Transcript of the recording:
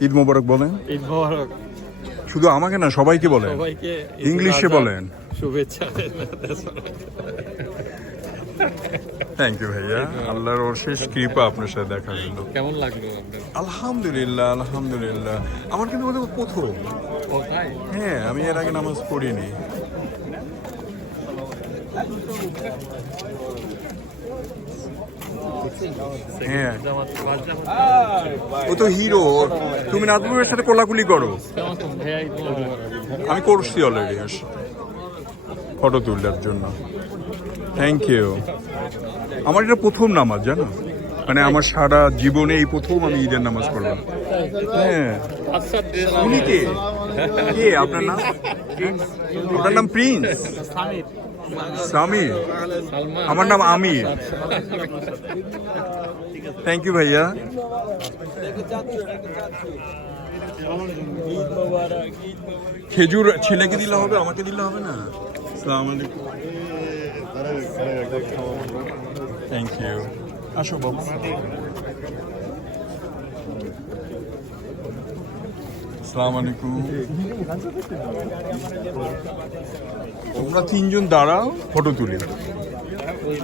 ঈদ মোবারক বলেন। ঈদ মোবারক। শুধু আমাকে না, সবাইকে বলেন। সবাইকে ইংলিশে বলেন। শুভেচ্ছা। থ্যাংক ইউ ভাইয়া, আল্লাহর অশেষ কৃপা আপনার সাথে দেখা হলো। কেমন লাগলো আপনার? আলহামদুলিল্লাহ আলহামদুলিল্লাহ। আমার কিন্তু বোধহয় প্রথম। কোথায়? হ্যাঁ, আমি এর আগে নামাজ পড়িনি। হ্যাঁ, ও তো হিরো। তুমি নাজমুলের সাথে কোলাকুলি করো। আমি করছি অলরেডি ফটো তুলবার জন্য। Thank you. আমার এটা প্রথম নামাজ, জানো, মানে আমার সারা জীবনে এই প্রথম আমি ঈদের নামাজ পড়লাম। হ্যাঁ। উনি কে? কে আপনার নাম? আপনার নাম প্রিন্স? সামির। আমার নাম আমির। থ্যাংক ইউ ভাইয়া। খেজুর ছেলেকে দিলে হবে, আমাকে দিলে হবে না? আসসালামু আলাইকুম। Thank you. আসো বাবু। আসসালামু আলাইকুম। তোমরা তিনজন দাঁড়াও, ফটো তুলি।